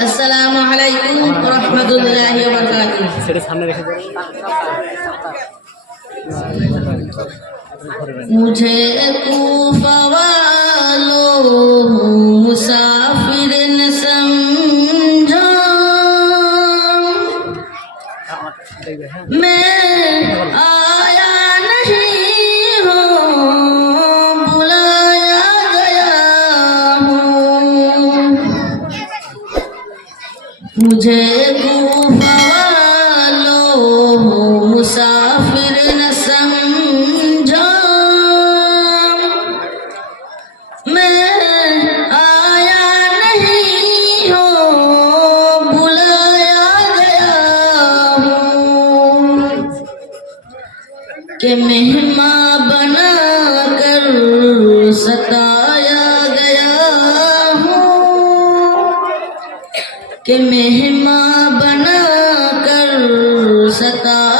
আসসালামু আলাইকুম ওয়া রাহমাতুল্লাহি ওয়া বারাকাতুহু। সেটা সামনে রেখে দাও মুঝে কুফা ওয়ালো মুসাফির ন সমঝা হ্যাঁ, मैं मुझे कूफा वालों मुसाफिर न समझो। मैं आया नहीं हूँ बुलाया गया हूँ। कि मेहमान बना कर सताया कि मेहमा बना कर सताया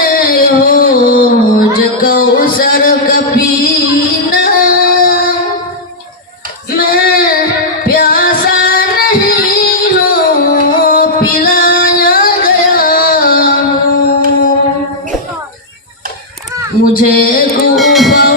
मुझे गुफा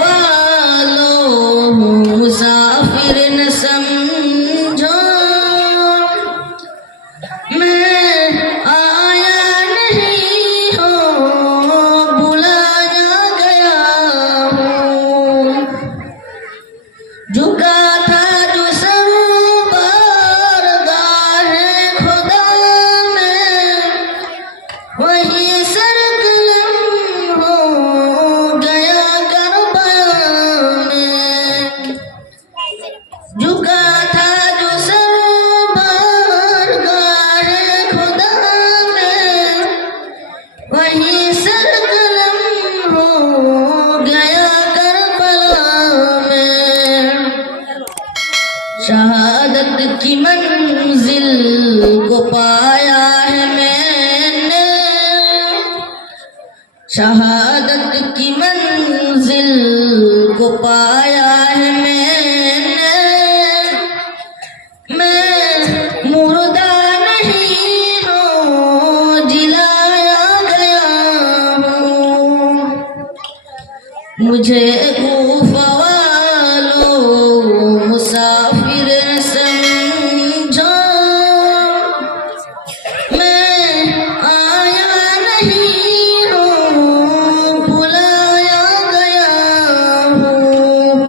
झुका था जो सर बारगाह खुदा में वही सरकलम हो गया करबला में शहादत की मंजिल को पाया है मैंने शहादत की मंजिल को पाया मुझे